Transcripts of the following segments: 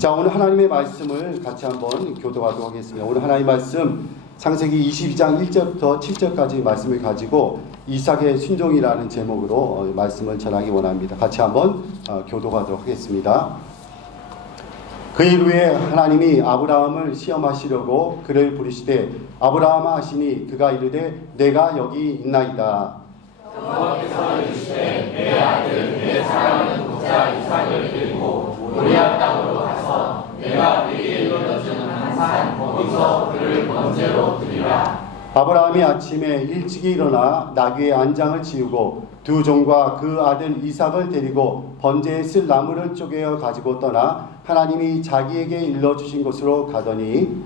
자, 오늘 하나님의 말씀을 같이 한번 교도하도록 하겠습니다. 오늘 하나님의 말씀 창세기 22장 1절부터 7절까지 말씀을 가지고 이삭의 순종이라는 제목으로 말씀을 전하기 원합니다. 같이 한번 교도하도록 하겠습니다. 그 이후에 하나님이 아브라함을 시험하시려고 그를 부르시되 아브라함아 하시니 그가 이르되 내가 여기 있나이다. 여호와께서 이르시되 내 아들 내 사랑하는 독자 이삭을 들고 모리아 땅으로 가서 내가 네게 이르러주는 한 산 거기서 그를 번제로 드리라. 아브라함이 아침에 일찍이 일어나 나귀의 안장을 지우고 두 종과 그 아들 이삭을 데리고 번제에 쓸 나무를 쪼개어 가지고 떠나 하나님이 자기에게 일러주신 곳으로 가더니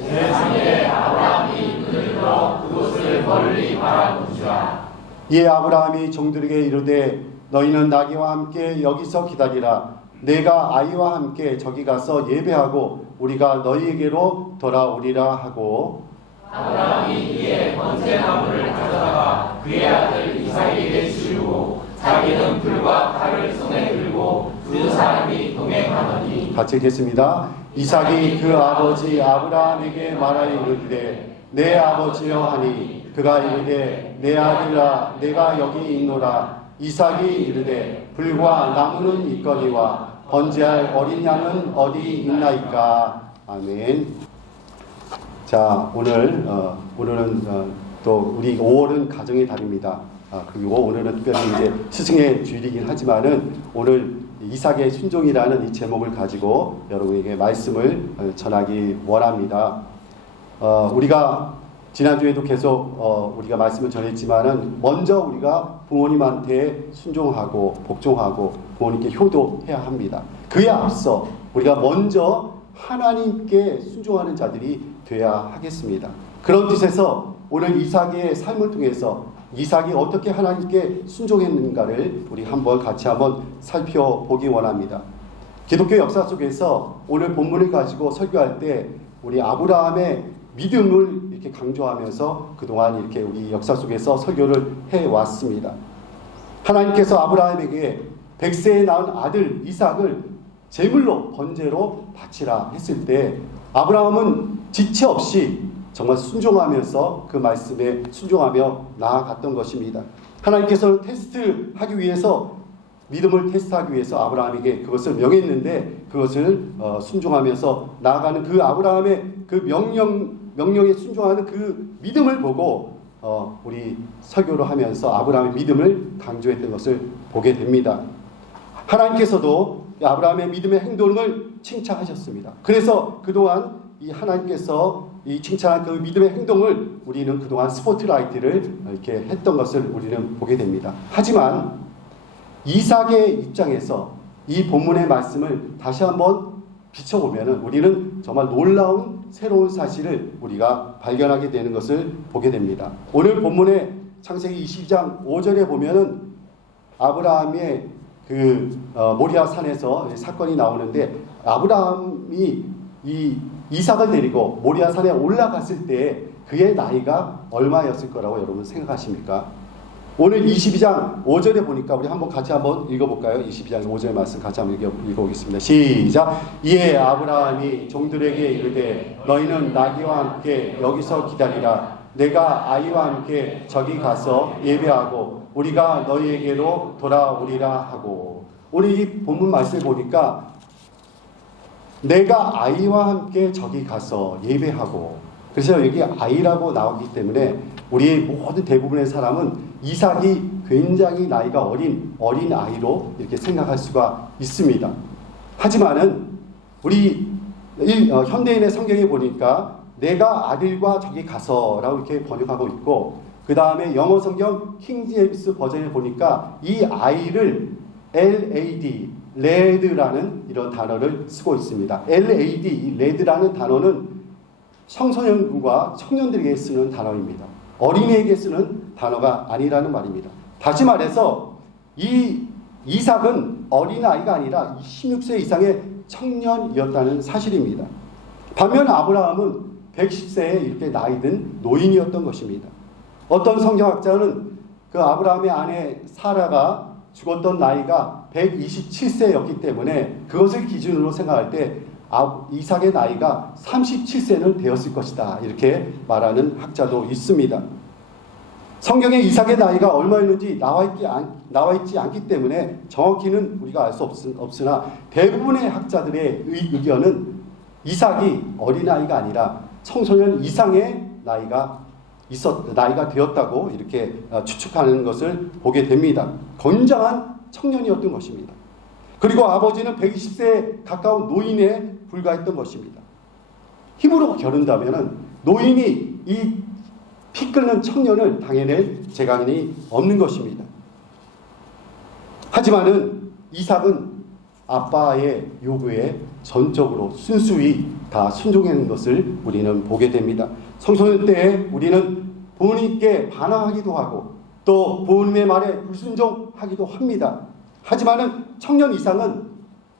제3에 아브라함이 눈을 들어 그곳을 멀리 바라보니라. 이에 아브라함이 종들에게 이르되 너희는 나귀와 함께 여기서 기다리라. 내가 아이와 함께 저기 가서 예배하고 우리가 너희에게로 돌아오리라 하고 아브라함이 이에 번제나무를 가져다가 그의 아들 이삭에게 주고 자기는 불과 칼을 손에 들고 두 사람이 동행하더니 같이 읽겠습니다. 이삭이 그 아버지 아브라함에게 말하여 이르되 내 아버지여 하니 그가 이르되 내 아들아 내가 여기 있노라. 이삭이 이르되 불과 나무는 있거니와 번제할 어린 양은 어디 있나이까. 아멘. 자, 오늘은 또 우리 5월은 가정의 달입니다. 그리고 오늘은 특별히 이제 스승의 주일이긴 하지만은 오늘 이삭의 순종이라는 이 제목을 가지고 여러분에게 말씀을 전하기 원합니다. 우리가 지난주에도 계속 우리가 말씀을 전했지만은 먼저 우리가 부모님한테 순종하고 복종하고 부모님께 효도해야 합니다. 그에 앞서 우리가 먼저 하나님께 순종하는 자들이 돼야 하겠습니다. 그런 뜻에서 오늘 이삭의 삶을 통해서 이삭이 어떻게 하나님께 순종했는가를 우리 한번 같이 한번 살펴보기 원합니다. 기독교 역사 속에서 오늘 본문을 가지고 설교할 때 우리 아브라함의 믿음을 이렇게 강조하면서 그동안 이렇게 우리 역사 속에서 설교를 해왔습니다. 하나님께서 아브라함에게 100세에 낳은 아들 이삭을 제물로 번제로 바치라 했을 때 아브라함은 지체 없이 정말 순종하면서 그 말씀에 순종하며 나아갔던 것입니다. 하나님께서는 테스트하기 위해서 믿음을 테스트하기 위해서 아브라함에게 그것을 명했는데 그것을 순종하면서 나아가는 그 아브라함의 그 명령에 순종하는 그 믿음을 보고 우리 설교를 하면서 아브라함의 믿음을 강조했던 것을 보게 됩니다. 하나님께서도 아브라함의 믿음의 행동을 칭찬하셨습니다. 그래서 그동안 이 하나님께서 이 칭찬한 그 믿음의 행동을 우리는 그동안 스포트라이트를 이렇게 했던 것을 우리는 보게 됩니다. 하지만 이삭의 입장에서 이 본문의 말씀을 다시 한번 비춰보면 우리는 정말 놀라운 새로운 사실을 우리가 발견하게 되는 것을 보게 됩니다. 오늘 본문의 창세기 22장 5절에 보면은 아브라함의 그 모리아 산에서 사건이 나오는데 아브라함이 이 이삭을 데리고 모리아 산에 올라갔을 때 그의 나이가 얼마였을 거라고 여러분 생각하십니까? 오늘 22장 5절에 보니까 우리 한번 같이 한번 읽어볼까요? 22장 5절 말씀 같이 한번 읽어보겠습니다. 시작. 이에 아브라함이 종들에게 이르되 너희는 나귀와 함께 여기서 기다리라. 내가 아이와 함께 저기 가서 예배하고 우리가 너희에게로 돌아오리라 하고. 오늘 이 본문 말씀을 보니까 내가 아이와 함께 저기 가서 예배하고, 그래서 여기 아이라고 나오기 때문에 우리의 모든 대부분의 사람은 이삭이 굉장히 나이가 어린 아이로 이렇게 생각할 수가 있습니다. 하지만은 우리 현대인의 성경에 보니까 내가 아들과 저기 가서라고 이렇게 번역하고 있고, 그 다음에 영어 성경 킹 제임스 버전에 보니까 이 아이를 LAD, 레드라는 이런 단어를 쓰고 있습니다. LAD, 이 레드라는 단어는 청소년과 청년들에게 쓰는 단어입니다. 어린이에게 쓰는 단어가 아니라는 말입니다. 다시 말해서 이 이삭은 어린아이가 아니라 16세 이상의 청년이었다는 사실입니다. 반면 아브라함은 110세에 이렇게 나이든 노인이었던 것입니다. 어떤 성경학자는 그 아브라함의 아내 사라가 죽었던 나이가 127세였기 때문에 그것을 기준으로 생각할 때 이삭의 나이가 37세는 되었을 것이다. 이렇게 말하는 학자도 있습니다. 성경에 이삭의 나이가 얼마였는지 나와 있지 않기 때문에 정확히는 우리가 알 수 없으나 대부분의 학자들의 의견은 이삭이 어린아이가 아니라 청소년 이상의 나이가 되었다고 이렇게 추측하는 것을 보게 됩니다. 건장한 청년이었던 것입니다. 그리고 아버지는 120세에 가까운 노인에 불과했던 것입니다. 힘으로 겨룬다면 노인이 이 피 끓는 청년을 당해낼 재간이 없는 것입니다. 하지만은 이삭은 아빠의 요구에 전적으로 순수히 다 순종하는 것을 우리는 보게 됩니다. 청소년 때에 우리는 부모님께 반항하기도 하고 또 부모님의 말에 불순종하기도 합니다. 하지만은 청년 이삭은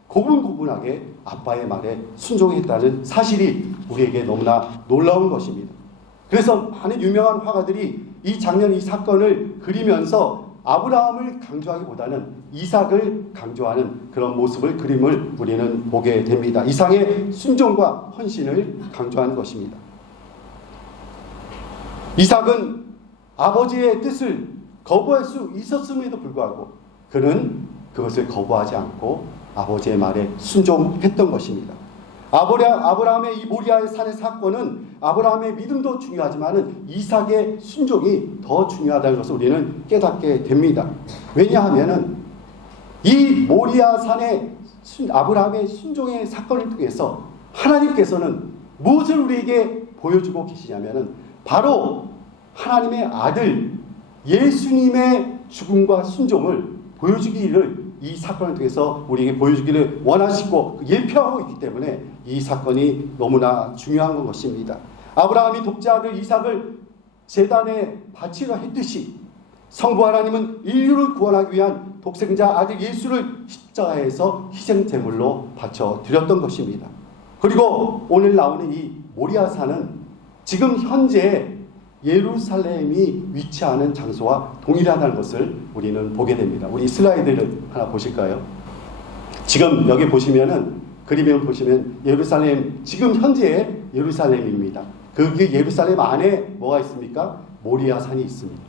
고분고분하게 아빠의 말에 순종했다는 사실이 우리에게 너무나 놀라운 것입니다. 그래서 많은 유명한 화가들이 이 장면, 이 사건을 그리면서 아브라함을 강조하기보다는 이삭을 강조하는 그런 그림을 우리는 보게 됩니다. 이삭의 순종과 헌신을 강조하는 것입니다. 이삭은 아버지의 뜻을 거부할 수 있었음에도 불구하고 그는 그것을 거부하지 않고 아버지의 말에 순종했던 것입니다. 아브라함의 이 모리아의 산의 사건은 아브라함의 믿음도 중요하지만 이삭의 순종이 더 중요하다는 것을 우리는 깨닫게 됩니다. 왜냐하면 이 모리아 산의 아브라함의 순종의 사건을 통해서 하나님께서는 무엇을 우리에게 보여주고 계시냐면 바로 하나님의 아들 예수님의 죽음과 순종을 보여주기를 이 사건을 통해서 우리에게 보여주기를 원하시고 예표하고 있기 때문에 이 사건이 너무나 중요한 것입니다. 아브라함이 독자 아들 이삭을 제단에 바치려 했듯이 성부 하나님은 인류를 구원하기 위한 독생자 아들 예수를 십자가에서 희생제물로 바쳐드렸던 것입니다. 그리고 오늘 나오는 이 모리아산은 지금 현재 예루살렘이 위치하는 장소와 동일하다는 것을 우리는 보게 됩니다. 우리 슬라이드를 하나 보실까요? 지금 여기 보시면은 그림에 보시면 예루살렘, 지금 현재의 예루살렘입니다. 그 예루살렘 안에 뭐가 있습니까? 모리아산이 있습니다.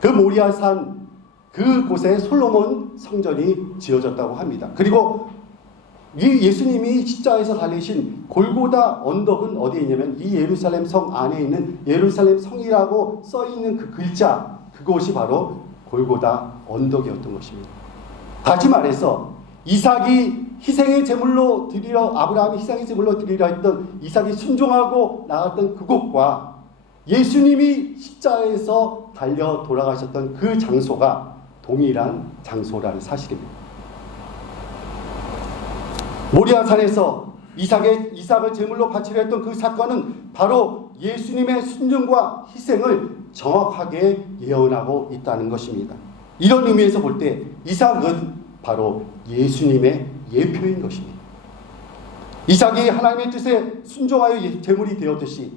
그 모리아산 그곳에 솔로몬 성전이 지어졌다고 합니다. 그리고 이 예수님이 십자가에서 달리신 골고다 언덕은 어디에 있냐면 이 예루살렘 성 안에 있는 예루살렘 성이라고 써있는 그 글자, 그곳이 바로 골고다 언덕이었던 것입니다. 다시 말해서 이삭이 희생의 제물로 아브라함이 희생의 제물로 드리려 했던 이삭이 순종하고 나갔던 그곳과 예수님이 십자가에서 달려 돌아가셨던 그 장소가 동일한 장소라는 사실입니다. 모리아산에서 이삭을 제물로 바치려 했던 그 사건은 바로 예수님의 순종과 희생을 정확하게 예언하고 있다는 것입니다. 이런 의미에서 볼 때 이삭은 바로 예수님의 예표인 것입니다. 이삭이 하나님의 뜻에 순종하여 제물이 되었듯이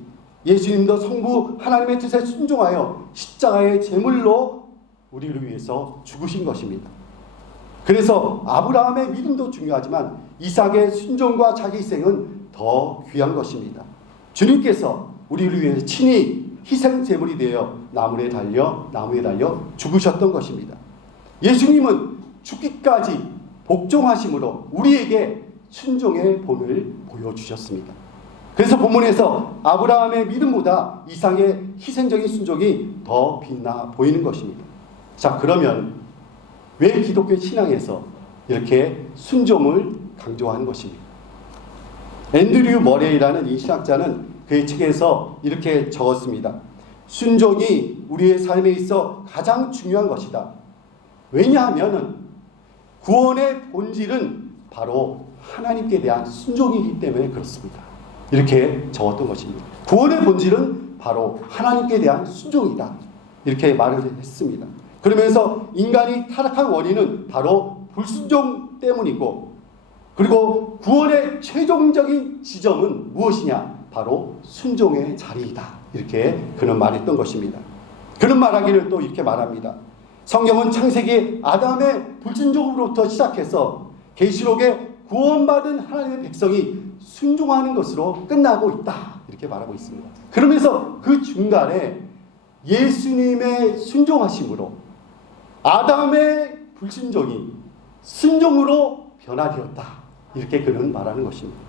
예수님도 성부 하나님의 뜻에 순종하여 십자가의 제물로 우리를 위해서 죽으신 것입니다. 그래서 아브라함의 믿음도 중요하지만 이삭의 순종과 자기 희생은 더 귀한 것입니다. 주님께서 우리를 위해서 친히 희생 제물이 되어 나무에 달려 죽으셨던 것입니다. 예수님은 죽기까지 복종하심으로 우리에게 순종의 본을 보여주셨습니다. 그래서 본문에서 아브라함의 믿음보다 이삭의 희생적인 순종이 더 빛나 보이는 것입니다. 자, 그러면 왜 기독교 신앙에서 이렇게 순종을 강조하는 것입니다? 앤드류 머레이라는 이 신학자는 그의 책에서 이렇게 적었습니다. 순종이 우리의 삶에 있어 가장 중요한 것이다. 왜냐하면 구원의 본질은 바로 하나님께 대한 순종이기 때문에 그렇습니다. 이렇게 적었던 것입니다. 구원의 본질은 바로 하나님께 대한 순종이다. 이렇게 말을 했습니다. 그러면서 인간이 타락한 원인은 바로 불순종 때문이고, 그리고 구원의 최종적인 지점은 무엇이냐? 바로 순종의 자리이다. 이렇게 그는 말했던 것입니다. 그는 말하기를 또 이렇게 말합니다. 성경은 창세기 아담의 불순종으로부터 시작해서 계시록에 구원받은 하나님의 백성이 순종하는 것으로 끝나고 있다. 이렇게 말하고 있습니다. 그러면서 그 중간에 예수님의 순종하심으로 아담의 불순종이 순종으로 변화되었다. 이렇게 그는 말하는 것입니다.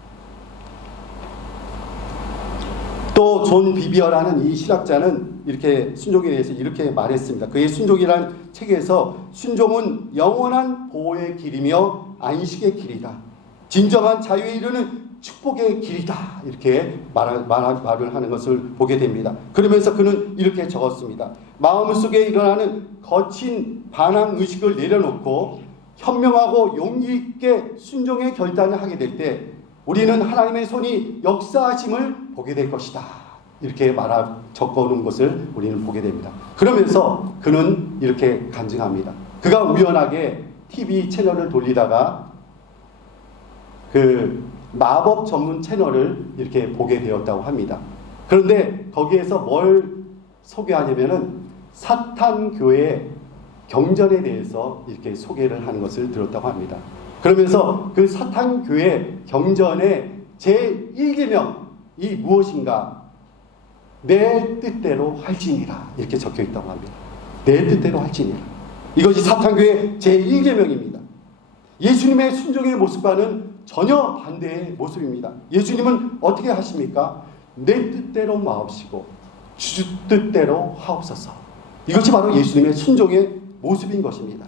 또 존 비비어라는 이 신학자는 이렇게 순종에 대해서 이렇게 말했습니다. 그의 순종이라는 책에서 순종은 영원한 보호의 길이며 안식의 길이다. 진정한 자유에 이르는 축복의 길이다. 이렇게 말을 하는 것을 보게 됩니다. 그러면서 그는 이렇게 적었습니다. 마음속에 일어나는 거친 반항 의식을 내려놓고 현명하고 용기 있게 순종의 결단을 하게 될 때 우리는 하나님의 손이 역사하심을 보게 될 것이다. 이렇게 적어놓은 것을 우리는 보게 됩니다. 그러면서 그는 이렇게 간증합니다. 그가 우연하게 TV 채널을 돌리다가 그 마법 전문 채널을 이렇게 보게 되었다고 합니다. 그런데 거기에서 뭘 소개하냐면은 사탄교회 경전에 대해서 이렇게 소개를 하는 것을 들었다고 합니다. 그러면서 그 사탄교회 경전의 제1계명이 무엇인가? 내 뜻대로 할지니라. 이렇게 적혀 있다고 합니다. 내 뜻대로 할지니라. 이것이 사탄교회 제1계명입니다. 예수님의 순종의 모습과는 전혀 반대의 모습입니다. 예수님은 어떻게 하십니까? 내 뜻대로 마옵시고 주 뜻대로 하옵소서. 이것이 바로 예수님의 순종의 모습인 것입니다.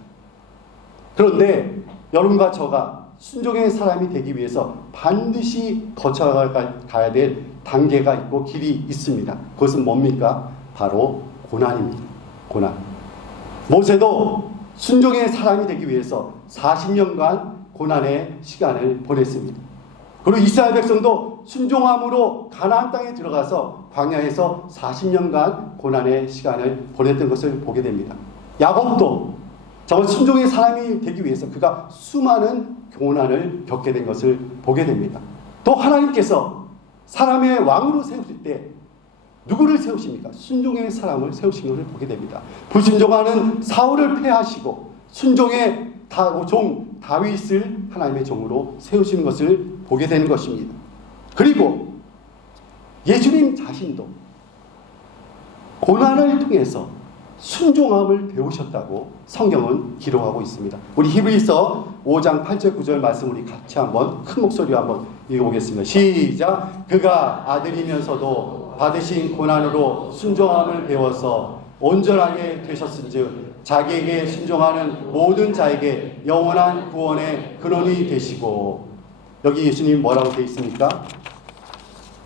그런데 여러분과 저가 순종의 사람이 되기 위해서 반드시 거쳐가야 될 단계가 있고 길이 있습니다. 그것은 뭡니까? 바로 고난입니다. 고난. 모세도 순종의 사람이 되기 위해서 40년간 고난의 시간을 보냈습니다. 그리고 이스라엘 백성도 순종함으로 가나안 땅에 들어가서 광야에서 40년간 고난의 시간을 보냈던 것을 보게 됩니다. 야곱도 정말 순종의 사람이 되기 위해서 그가 수많은 고난을 겪게 된 것을 보게 됩니다. 또 하나님께서 사람의 왕으로 세우실 때 누구를 세우십니까? 순종의 사람을 세우신 것을 보게 됩니다. 불순종하는 사울을 패하시고 순종의 종 다윗을 하나님의 종으로 세우시는 것을 보게 되는 것입니다. 그리고 예수님 자신도 고난을 통해서 순종함을 배우셨다고 성경은 기록하고 있습니다. 우리 히브리서 5장 8절 9절 말씀 우리 같이 한번 큰 목소리로 한번 읽어보겠습니다. 시작. 그가 아들이면서도 받으신 고난으로 순종함을 배워서 온전하게 되셨은즉 자기에게 순종하는 모든 자에게 영원한 구원의 근원이 되시고. 여기 예수님 뭐라고 되어 있습니까?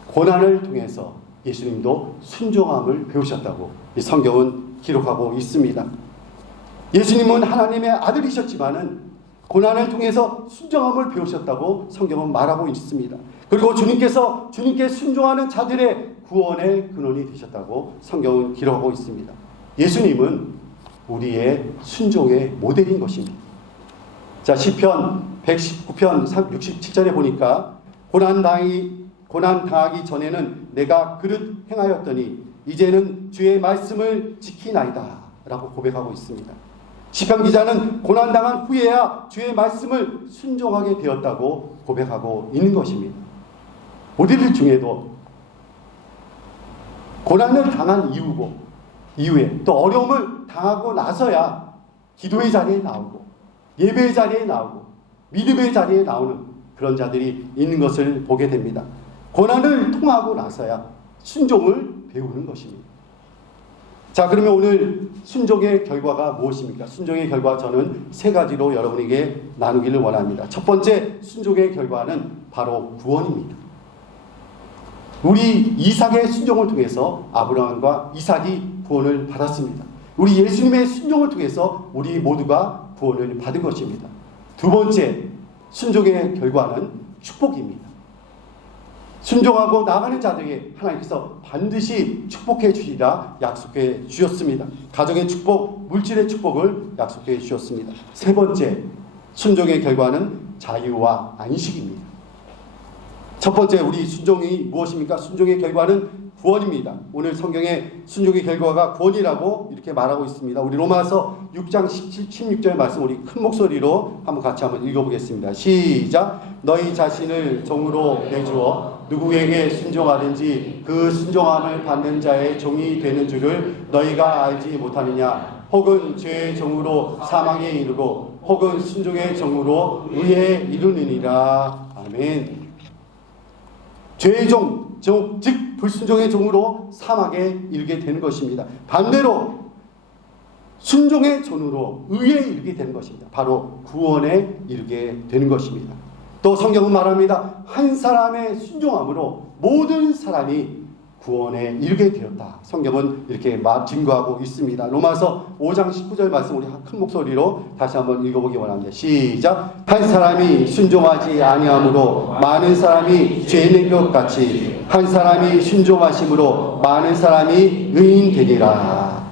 고난을 통해서 예수님도 순종함을 배우셨다고 이 성경은 기록하고 있습니다. 예수님은 하나님의 아들이셨지만은 고난을 통해서 순종함을 배우셨다고 성경은 말하고 있습니다. 그리고 주님께 순종하는 자들의 구원의 근원이 되셨다고 성경은 기록하고 있습니다. 예수님은 우리의 순종의 모델인 것입니다. 자, 시편 119편 67절에 보니까 고난 당하기 전에는 내가 그릇 행하였더니 이제는 주의 말씀을 지키나이다 라고 고백하고 있습니다. 시편 기자는 고난당한 후에야 주의 말씀을 순종하게 되었다고 고백하고 있는 것입니다. 우리들 중에도 고난을 당한 이후에 또 어려움을 당하고 나서야 기도의 자리에 나오고 예배의 자리에 나오고 믿음의 자리에 나오는 그런 자들이 있는 것을 보게 됩니다. 고난을 통하고 나서야 순종을 배우는 것입니다. 자, 그러면 오늘 순종의 결과가 무엇입니까? 순종의 결과 저는 세 가지로 여러분에게 나누기를 원합니다. 첫 번째 순종의 결과는 바로 구원입니다. 우리 이삭의 순종을 통해서 아브라함과 이삭이 구원을 받았습니다. 우리 예수님의 순종을 통해서 우리 모두가 구원을 받은 것입니다. 두 번째 순종의 결과는 축복입니다. 순종하고 나가는 자들에게 하나님께서 반드시 축복해 주시리라 약속해 주셨습니다. 가정의 축복, 물질의 축복을 약속해 주셨습니다. 세 번째 순종의 결과는 자유와 안식입니다. 첫 번째 우리 순종이 무엇입니까? 순종의 결과는 구원입니다. 오늘 성경의 순종의 결과가 구원이라고 이렇게 말하고 있습니다. 우리 로마서 6장 16절 말씀 우리 큰 목소리로 같이 한번 읽어보겠습니다. 시작. 너희 자신을 종으로 내주어 누구에게 순종하든지 그 순종함을 받는 자의 종이 되는 줄을 너희가 알지 못하느냐. 혹은 죄의 종으로 사망에 이르고 혹은 순종의 종으로 의에 이르느니라. 아멘. 죄의 종, 즉 불순종의 종으로 사망에 이르게 되는 것입니다. 반대로 순종의 종으로 의에 이르게 되는 것입니다. 바로 구원에 이르게 되는 것입니다. 또 성경은 말합니다. 한 사람의 순종함으로 모든 사람이 구원에 이르게 되었다. 성경은 이렇게 증거하고 있습니다. 로마서 5장 19절 말씀 우리 큰 목소리로 다시 한번 읽어보기 원합니다. 시작. 한 사람이 순종하지 아니함으로 많은 사람이 죄인된 것 같이 한 사람이 순종하심으로 많은 사람이 의인 되리라.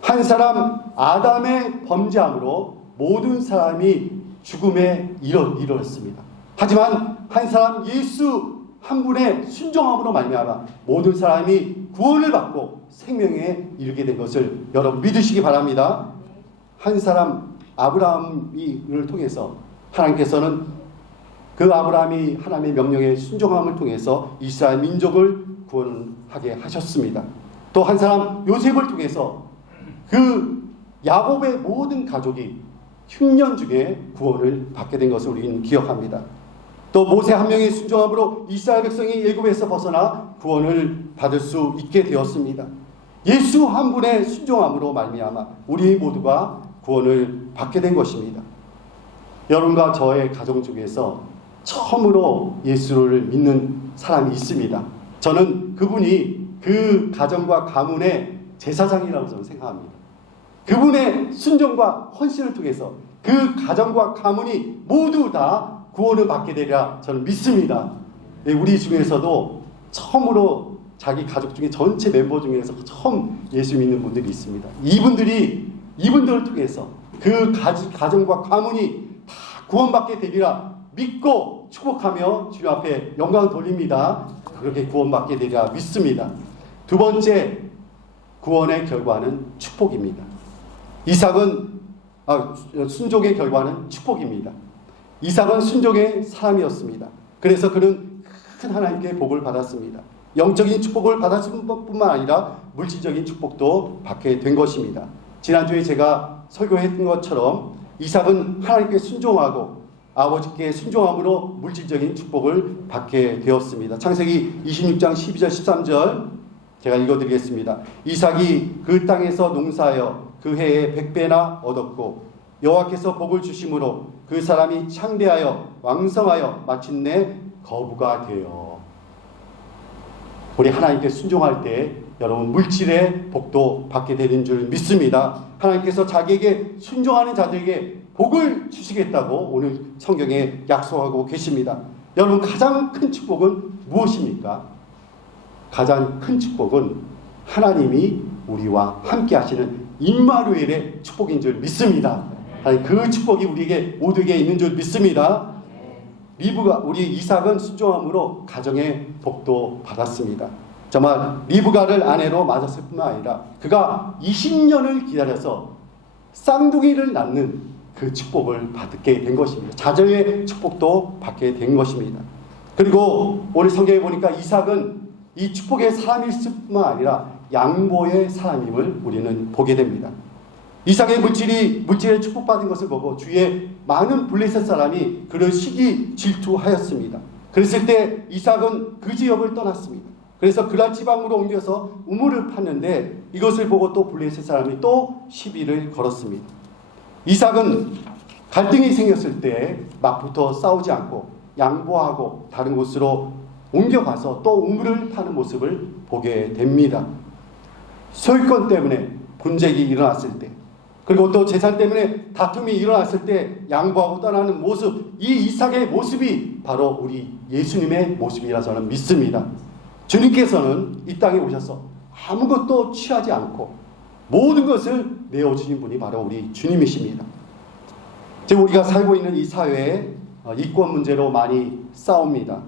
한 사람 아담의 범죄함으로 모든 사람이 죽음에 이르렀습니다. 하지만 한 사람 예수 한 분의 순종함으로 말미암아 모든 사람이 구원을 받고 생명에 이르게 된 것을 여러분 믿으시기 바랍니다. 한 사람 아브라함을 통해서 하나님께서는 그 아브라함이 하나님의 명령에 순종함을 통해서 이스라엘 민족을 구원하게 하셨습니다. 또 한 사람 요셉을 통해서 그 야곱의 모든 가족이 흉년 중에 구원을 받게 된 것을 우리는 기억합니다. 또 모세 한 명의 순종함으로 이스라엘 백성이 애굽에서 벗어나 구원을 받을 수 있게 되었습니다. 예수 한 분의 순종함으로 말미암아 우리 모두가 구원을 받게 된 것입니다. 여러분과 저의 가정 중에서 처음으로 예수를 믿는 사람이 있습니다. 저는 그분이 그 가정과 가문의 제사장이라고 저는 생각합니다. 그분의 순종과 헌신을 통해서 그 가정과 가문이 모두 다 구원을 받게 되리라 저는 믿습니다. 우리 중에서도 처음으로 자기 가족 중에 전체 멤버 중에서 처음 예수 믿는 분들이 있습니다. 이분들을 통해서 그 가정과 가문이 다 구원받게 되리라 믿고 축복하며 주님 앞에 영광을 돌립니다. 그렇게 구원받게 되리라 믿습니다. 두 번째 구원의 결과는 축복입니다. 순종의 결과는 축복입니다. 이삭은 순종의 사람이었습니다. 그래서 그는 큰 하나님께 복을 받았습니다. 영적인 축복을 받았을 뿐만 아니라 물질적인 축복도 받게 된 것입니다. 지난주에 제가 설교했던 것처럼 이삭은 하나님께 순종하고 아버지께 순종함으로 물질적인 축복을 받게 되었습니다. 창세기 26장 12절 13절 제가 읽어드리겠습니다. 이삭이 그 땅에서 농사하여 그 해에 100배나 얻었고 여호와께서 복을 주심으로 그 사람이 창대하여 왕성하여 마침내 거부가 되어. 우리 하나님께 순종할 때 여러분 물질의 복도 받게 되는 줄 믿습니다. 하나님께서 자기에게 순종하는 자들에게 복을 주시겠다고 오늘 성경에 약속하고 계십니다. 여러분 가장 큰 축복은 무엇입니까? 가장 큰 축복은 하나님이 우리와 함께 하시는 임마누엘의 축복인 줄 믿습니다. 그 축복이 우리에게 모두에게 있는 줄 믿습니다. 우리 이삭은 순종함으로 가정의 복도 받았습니다. 정말 리브가를 아내로 맞았을 뿐만 아니라 그가 20년을 기다려서 쌍둥이를 낳는 그 축복을 받게 된 것입니다. 자녀의 축복도 받게 된 것입니다. 그리고 오늘 성경에 보니까 이삭은 이 축복의 사람일 뿐만 아니라 양보의 사람임을 우리는 보게 됩니다. 이삭의 물질에 축복받은 것을 보고 주위에 많은 블레셋 사람이 그를 시기 질투하였습니다. 그랬을 때 이삭은 그 지역을 떠났습니다. 그래서 그랄 지방으로 옮겨서 우물을 팠는데 이것을 보고 또 블레셋 사람이 또 시비를 걸었습니다. 이삭은 갈등이 생겼을 때 막부터 싸우지 않고 양보하고 다른 곳으로 옮겨가서 또 우물을 파는 모습을 보게 됩니다. 소유권 때문에 분쟁이 일어났을 때, 그리고 또 재산 때문에 다툼이 일어났을 때 양보하고 떠나는 모습, 이 이삭의 모습이 바로 우리 예수님의 모습이라 저는 믿습니다. 주님께서는 이 땅에 오셔서 아무것도 취하지 않고 모든 것을 내어주신 분이 바로 우리 주님이십니다. 지금 우리가 살고 있는 이 사회에 이권 문제로 많이 싸웁니다.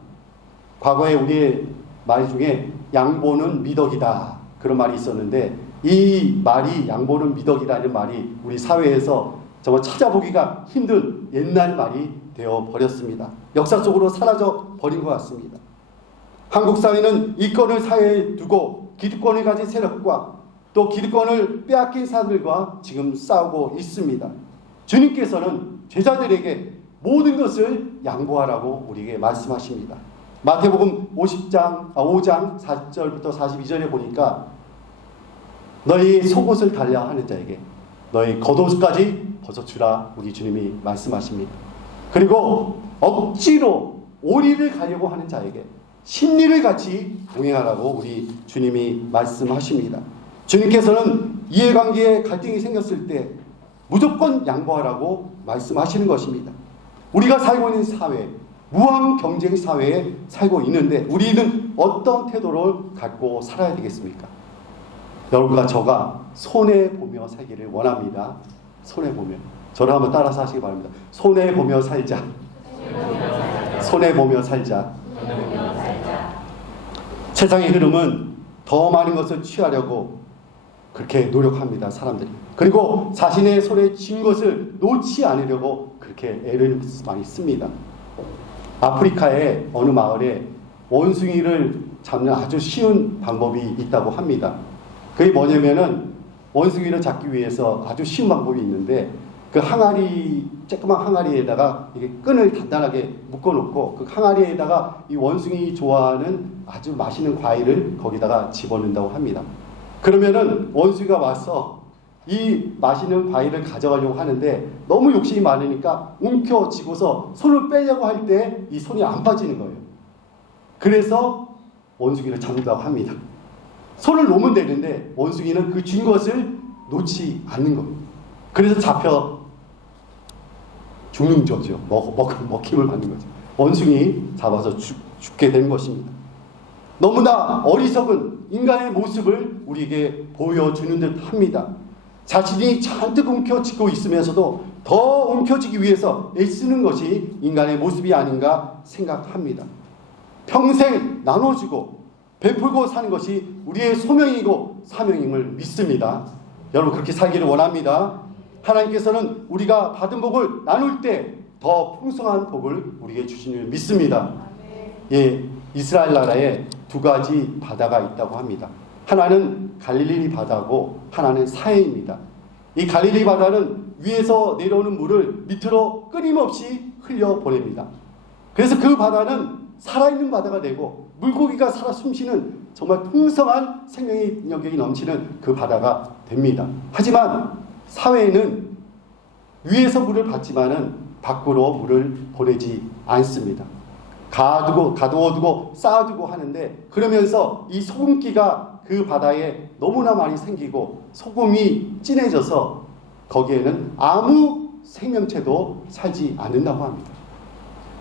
과거에 우리의 말 중에 양보는 미덕이다, 그런 말이 있었는데, 이 말이 양보는 미덕이라는 말이 우리 사회에서 정말 찾아보기가 힘든 옛날 말이 되어 버렸습니다. 역사 속으로 사라져 버린 것 같습니다. 한국 사회는 이권을 사회에 두고 기득권을 가진 세력과 또 기득권을 빼앗긴 사람들과 지금 싸우고 있습니다. 주님께서는 제자들에게 모든 것을 양보하라고 우리에게 말씀하십니다. 마태복음 5장 40절부터 42절에 보니까 너희 속옷을 달라 하는 자에게 너희 겉옷까지 벗어주라, 우리 주님이 말씀하십니다. 그리고 억지로 오리를 가려고 하는 자에게 심리를 같이 동행하라고 우리 주님이 말씀하십니다. 주님께서는 이해관계에 갈등이 생겼을 때 무조건 양보하라고 말씀하시는 것입니다. 우리가 살고 있는 사회, 무한 경쟁 사회에 살고 있는데 우리는 어떤 태도를 갖고 살아야 되겠습니까? 여러분과 저가 손해보며 살기를 원합니다. 손해보며. 저를 한번 따라서 하시기 바랍니다. 손해보며 살자. 손해보며 살자. 세상의 흐름은 더 많은 것을 취하려고 그렇게 노력합니다, 사람들이. 그리고 자신의 손에 쥔 것을 놓지 않으려고 그렇게 애를 많이 씁니다. 아프리카의 어느 마을에 원숭이를 잡는 아주 쉬운 방법이 있다고 합니다. 그게 뭐냐면은 원숭이를 잡기 위해서 아주 쉬운 방법이 있는데, 그 항아리, 조그만 항아리에다가 이게 끈을 단단하게 묶어놓고 그 항아리에다가 이 원숭이 좋아하는 아주 맛있는 과일을 거기다가 집어넣는다고 합니다. 그러면은 원숭이가 와서 이 맛있는 과일을 가져가려고 하는데 너무 욕심이 많으니까 움켜쥐고서 손을 빼려고 할 때 이 손이 안 빠지는 거예요. 그래서 원숭이를 잡는다고 합니다. 손을 놓으면 되는데 원숭이는 그 쥔 것을 놓지 않는 거예요. 그래서 잡혀 죽는 거죠. 먹힘을 받는 거죠. 원숭이 잡아서 죽게 되는 것입니다. 너무나 어리석은 인간의 모습을 우리에게 보여주는 듯 합니다. 자신이 잔뜩 움켜쥐고 있으면서도 더 움켜쥐기 위해서 애쓰는 것이 인간의 모습이 아닌가 생각합니다. 평생 나눠주고 베풀고 사는 것이 우리의 소명이고 사명임을 믿습니다. 여러분, 그렇게 살기를 원합니다. 하나님께서는 우리가 받은 복을 나눌 때 더 풍성한 복을 우리에게 주시는 줄 믿습니다. 예, 이스라엘 나라에 두 가지 바다가 있다고 합니다. 하나는 갈릴리 바다고 하나는 사해입니다. 이 갈릴리 바다는 위에서 내려오는 물을 밑으로 끊임없이 흘려보냅니다. 그래서 그 바다는 살아있는 바다가 되고 물고기가 살아 숨쉬는 정말 풍성한 생명력이 넘치는 그 바다가 됩니다. 하지만 사회는 위에서 물을 받지만은 밖으로 물을 보내지 않습니다. 가두어두고 쌓아두고 하는데, 그러면서 이 소금기가 그 바다에 너무나 많이 생기고 소금이 진해져서 거기에는 아무 생명체도 살지 않는다고 합니다.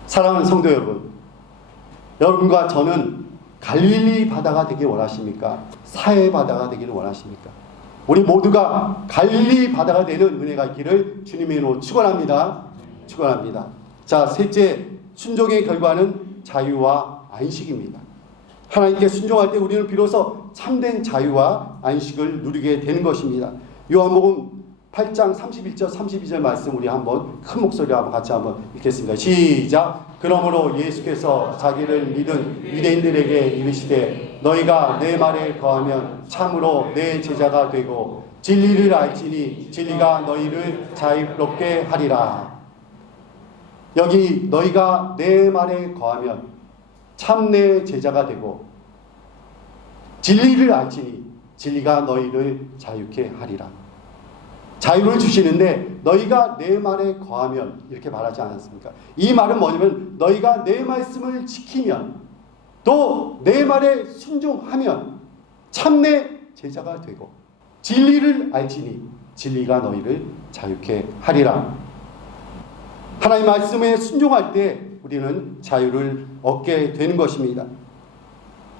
사랑하는 성도 여러분, 여러분과 저는 갈릴리 바다가 되길 원하십니까? 사해 바다가 되기를 원하십니까? 우리 모두가 갈릴리 바다가 되는 은혜가 있기를 주님의 이름으로 축원합니다. 축원합니다. 자, 셋째, 순종의 결과는 자유와 안식입니다. 하나님께 순종할 때 우리는 비로소 참된 자유와 안식을 누리게 되는 것입니다. 요한복음 8장 31절 32절 말씀 우리 한번 큰 목소리로 한번 같이 한번 읽겠습니다. 시작. 그러므로 예수께서 자기를 믿은 유대인들에게 이르시되 너희가 내 말에 거하면 참으로 내 제자가 되고 진리를 알지니 진리가 너희를 자유롭게 하리라. 여기 너희가 내 말에 거하면 참 내 제자가 되고 진리를 알지니 진리가 너희를 자유케 하리라. 자유를 주시는데 너희가 내 말에 거하면 이렇게 말하지 않았습니까? 이 말은 뭐냐면 너희가 내 말씀을 지키면 또 내 말에 순종하면 참내 제자가 되고 진리를 알지니 진리가 너희를 자유케 하리라. 하나님 말씀에 순종할 때 우리는 자유를 얻게 되는 것입니다.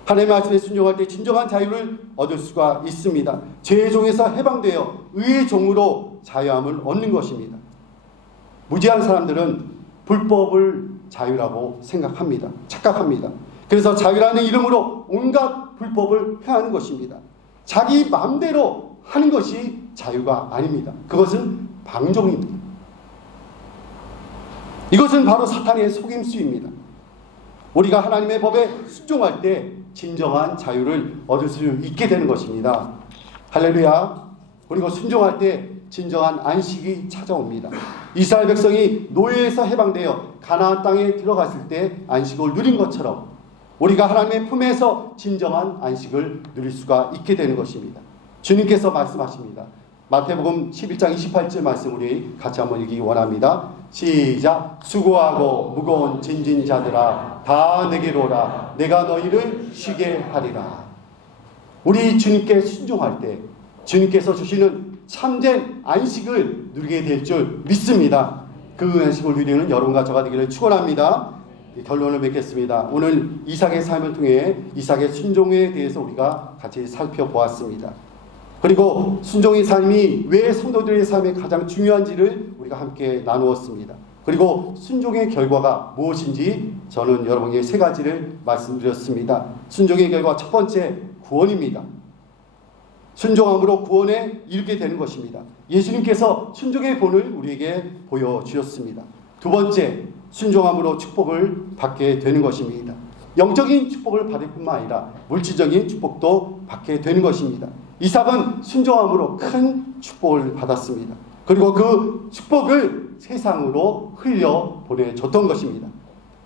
하나님 말씀에 순종할 때 진정한 자유를 얻을 수가 있습니다. 죄의 종에서 해방되어 의의 종으로 자유함을 얻는 것입니다. 무지한 사람들은 불법을 자유라고 생각합니다. 착각합니다. 그래서 자유라는 이름으로 온갖 불법을 행하는 것입니다. 자기 마음대로 하는 것이 자유가 아닙니다. 그것은 방종입니다. 이것은 바로 사탄의 속임수입니다. 우리가 하나님의 법에 순종할 때 진정한 자유를 얻을 수 있게 되는 것입니다. 할렐루야. 그리고 순종할 때 진정한 안식이 찾아옵니다. 이스라엘 백성이 노예에서 해방되어 가나안 땅에 들어갔을 때 안식을 누린 것처럼 우리가 하나님의 품에서 진정한 안식을 누릴 수가 있게 되는 것입니다. 주님께서 말씀하십니다. 마태복음 11장 28절 말씀 우리 같이 한번 읽기 원합니다. 시작. 수고하고 무거운 짐진 자들아 다 내게로 오라. 내가 너희를 쉬게 하리라. 우리 주님께 순종할 때 주님께서 주시는 참된 안식을 누리게 될 줄 믿습니다. 그 안식을 누리는 여러분과 저가 되기를 축원합니다. 결론을 맺겠습니다. 오늘 이삭의 삶을 통해 이삭의 순종에 대해서 우리가 같이 살펴보았습니다. 그리고 순종의 삶이 왜 성도들의 삶에 가장 중요한지를 우리가 함께 나누었습니다. 그리고 순종의 결과가 무엇인지 저는 여러분에게 세 가지를 말씀드렸습니다. 순종의 결과 첫 번째, 구원입니다. 순종함으로 구원에 이르게 되는 것입니다. 예수님께서 순종의 본을 우리에게 보여주셨습니다. 두 번째, 순종함으로 축복을 받게 되는 것입니다. 영적인 축복을 받을 뿐만 아니라 물질적인 축복도 받게 되는 것입니다. 이삭은 순종함으로 큰 축복을 받았습니다. 그리고 그 축복을 세상으로 흘려 보내줬던 것입니다.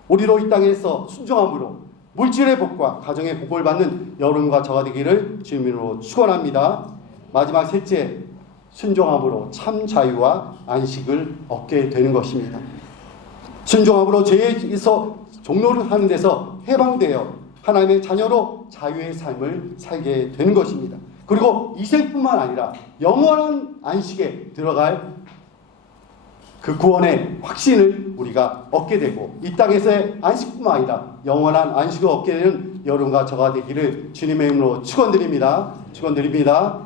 우리로 이 땅에서 순종함으로 물질의 복과 가정의 복을 받는 여러분과 저가 되기를 주님으로 축원합니다. 마지막 셋째, 순종함으로 참 자유와 안식을 얻게 되는 것입니다. 순종함으로 죄에서 종로를 하는 데서 해방되어 하나님의 자녀로 자유의 삶을 살게 되는 것입니다. 그리고 이 생뿐만 아니라 영원한 안식에 들어갈 그 구원의 확신을 우리가 얻게 되고 이 땅에서의 안식뿐만 아니라 영원한 안식을 얻게 되는 여러분과 저가 되기를 주님의 이름으로 축원드립니다. 축원드립니다.